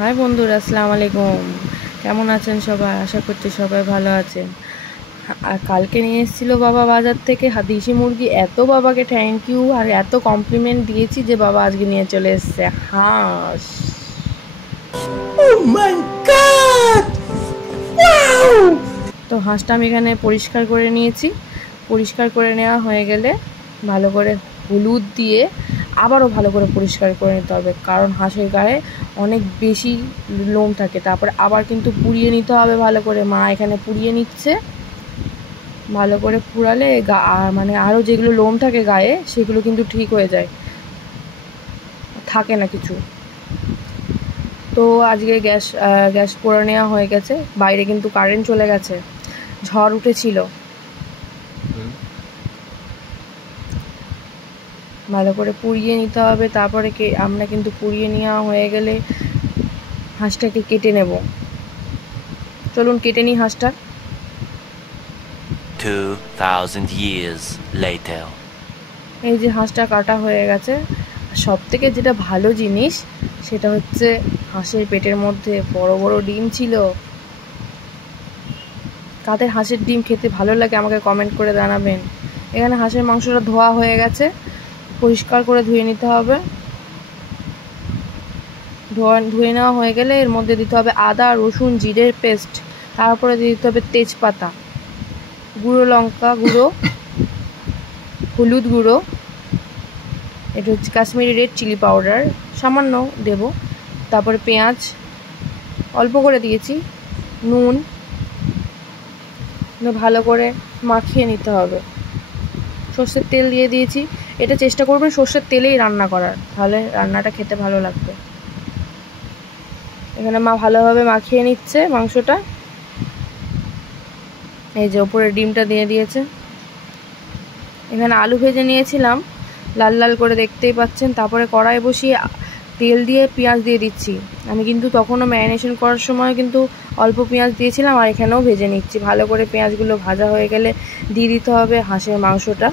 High বন্ধুরা, আসসালামু আলাইকুম। কেমন আছেন সবাই? আশা করছি সবাই ভালো আছেন। আর কালকে নিয়ে এসেছিলো বাবা বাজার থেকে দেশি মুরগি। এত বাবাকে থ্যাংক ইউ আর এত কমপ্লিমেন্ট দিয়েছি যে বাবা আজকে নিয়ে চলে এসছে হাঁস। তো হাঁসটা আমি এখানে পরিষ্কার করে নিয়েছি। পরিষ্কার করে নেওয়া হয়ে গেলে ভালো করে হলুদ দিয়ে আবারও ভালো করে পরিষ্কার করে নিতে হবে, কারণ হাঁসের গায়ে অনেক বেশি লোম থাকে। তারপরে আবার কিন্তু পুড়িয়ে নিতে হবে ভালো করে। মা এখানে পুড়িয়ে নিচ্ছে। ভালো করে পুড়ালে মানে আরও যেগুলো লোম থাকে গায়ে সেগুলো কিন্তু ঠিক হয়ে যায়, থাকে না কিছু। তো আজকে গ্যাস পোড়া নেওয়া হয়ে গেছে। বাইরে কিন্তু কারেন্ট চলে গেছে, ঝড় উঠেছিল। ভালো করে পুড়িয়ে নিতে হবে। তারপরে আমরা কিন্তু পুড়িয়ে নেওয়া হয়ে গেলে হাঁসটাকে কেটে নেব। চলুন কেটে নিই হাঁসটা। 2000 years later. এই যে হাঁসটা কাটা হয়ে গেছে। সব থেকে যেটা ভালো জিনিস সেটা হচ্ছে হাঁসের পেটের মধ্যে বড় বড় ডিম ছিল। কাদের হাঁসের ডিম খেতে ভালো লাগে আমাকে কমেন্ট করে জানাবেন। এখানে হাঁসের মাংসটা ধোয়া হয়ে গেছে, পরিষ্কার করে ধুয়ে নিতে হবে। ধুয়ে নেওয়া হয়ে গেলে এর মধ্যে দিতে হবে আদা, রসুন, জিরের পেস্ট। তারপরে দিয়ে দিতে হবে তেজপাতা, গুঁড়ো লঙ্কা গুঁড়ো, হলুদ গুঁড়ো, এটা হচ্ছে কাশ্মীরি রেড চিলি পাউডার, সামান্য দেব। তারপরে পেঁয়াজ অল্প করে দিয়েছি, নুন, ভালো করে মাখিয়ে নিতে হবে। সর্ষের তেল দিয়ে দিয়েছি। এটা চেষ্টা করবেন সর্ষের তেলেই রান্না করার, তাহলে রান্নাটা খেতে ভালো লাগবে। এখানে মা ভালোভাবে মাখিয়ে নিচ্ছে মাংসটা। এই যে ওপরে ডিমটা দিয়ে দিয়েছে। এখানে আলু ভেজে নিয়েছিলাম লাল লাল করে, দেখতেই পাচ্ছেন। তারপরে কড়াই বসিয়ে তেল দিয়ে পেঁয়াজ দিয়ে দিচ্ছি। আমি কিন্তু তখনও ম্যারিনেশন করার সময় কিন্তু অল্প পেঁয়াজ দিয়েছিলাম, আর এখানেও ভেজে নিচ্ছি। ভালো করে পেঁয়াজগুলো ভাজা হয়ে গেলে দিয়ে দিতে হবে হাঁসের মাংসটা।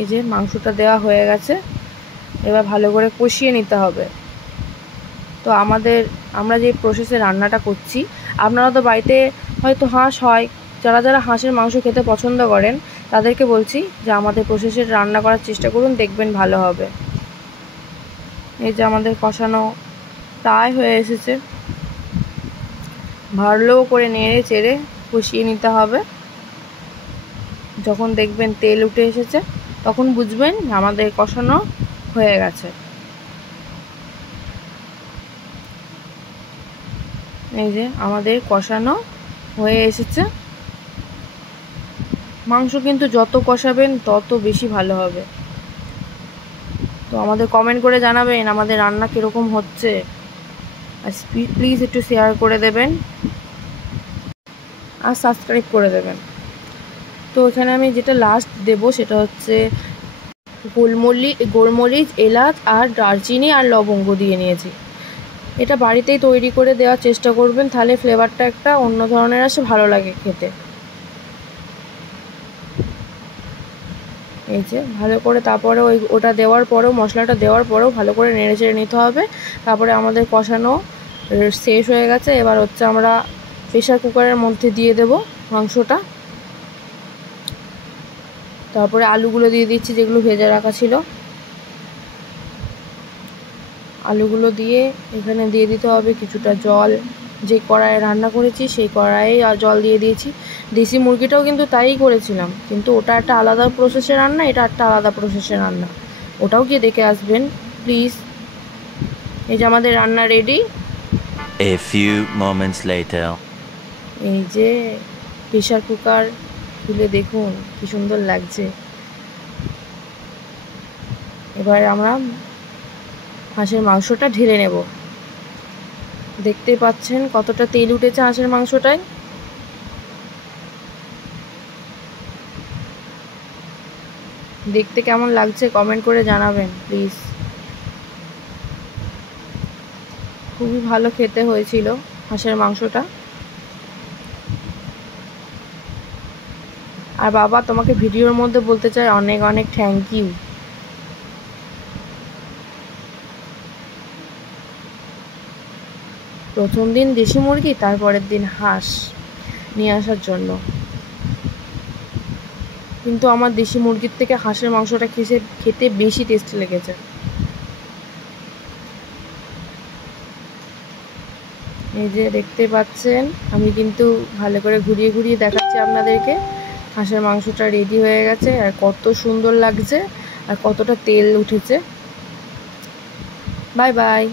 এই যে মাংসটা দেওয়া হয়ে গেছে, এবার ভালো করে কষিয়ে নিতে হবে। তো আমরা যে প্রসেসে রান্নাটা করছি, আপনারা তো বাড়িতে হয়তো হাঁস হয়, যারা যারা হাঁসের মাংস খেতে পছন্দ করেন তাদেরকে বলছি যে আমাদের প্রসেসে রান্না করার চেষ্টা করুন, দেখবেন ভালো হবে। এই যে আমাদের কষানো প্রায় হয়ে এসেছে। ভালো করে নেড়ে চেড়ে কষিয়ে নিতে হবে। যখন দেখবেন তেল উঠে এসেছে তখন বুঝবেন আমাদের কষানো হয়ে গেছে। এই যে আমাদের কষানো হয়ে এসেছে। মাংস কিন্তু যত কষাবেন তত বেশি ভালো হবে। তো আমাদের কমেন্ট করে জানাবেন আমাদের রান্না কীরকম হচ্ছে, আর প্লিজ একটু শেয়ার করে দেবেন আর সাবস্ক্রাইব করে দেবেন। তো এখানে আমি যেটা লাস্ট দেব সেটা হচ্ছে গোলমরিচ, এলাচ আর দারচিনি আর লবঙ্গ দিয়ে নিয়েছি। এটা বাড়িতেই তৈরি করে দেওয়ার চেষ্টা করবেন, তাহলে ফ্লেভারটা একটা অন্য ধরনের আসে, ভালো লাগে খেতে। এই যে ভালো করে তারপরে ওটা দেওয়ার পরেও, মশলাটা দেওয়ার পরেও ভালো করে নেড়ে চেড়ে নিতে হবে। তারপরে আমাদের কষানো শেষ হয়ে গেছে। এবার হচ্ছে আমরা প্রেশার কুকারের মধ্যে দিয়ে দেব মাংসটা। তারপরে আলুগুলো দিয়ে দিচ্ছি যেগুলো ভেজে রাখা ছিল। আলুগুলো দিয়ে এখানে দিয়ে দিতে হবে কিছুটা জল। যে কড়াইয়ে রান্না করেছি সেই কড়াইয়ে জল দিয়ে দিয়েছি। দেশি মুরগিটাও কিন্তু তাই করেছিলাম, কিন্তু ওটা একটা আলাদা প্রসেসে রান্না, এটা একটা আলাদা প্রসেসে রান্না। ওটাও গিয়ে দেখে আসবেন প্লিজ। এই যে আমাদের রান্না ready. A few moments later. এই যে প্রেশার কুকার খুলে দেখুন কি সুন্দর লাগছে। এবার আমরা হাঁসের মাংসটা ঢেলে নেব। দেখতে পাচ্ছেন কতটা তেল উঠেছে হাঁসের মাংসটায়। দেখতে কেমন লাগছে কমেন্ট করে জানাবেন প্লিজ। খুবই ভালো খেতে হয়েছিল হাঁসের মাংসটা। আর বাবা, তোমাকে ভিডিওর মধ্যে বলতে চাই অনেক অনেক থ্যাংক ইউ। প্রথম দিন দেশি মুরগি, তারপরের দিন হাঁস নিয়ে আসার জন্য। কিন্তু আমার দেশি মুরগির থেকে হাঁসের মাংসটা খেতে বেশি টেস্টি লেগেছে। এই যে দেখতে পাচ্ছেন, আমি কিন্তু ভালো করে ঘুরিয়ে ঘুরিয়ে দেখাচ্ছি আপনাদেরকে। হাঁসের মাংসটা রেডি হয়ে গেছে, আর কত সুন্দর লাগছে, আর কতটা তেল উঠেছে। Bye bye.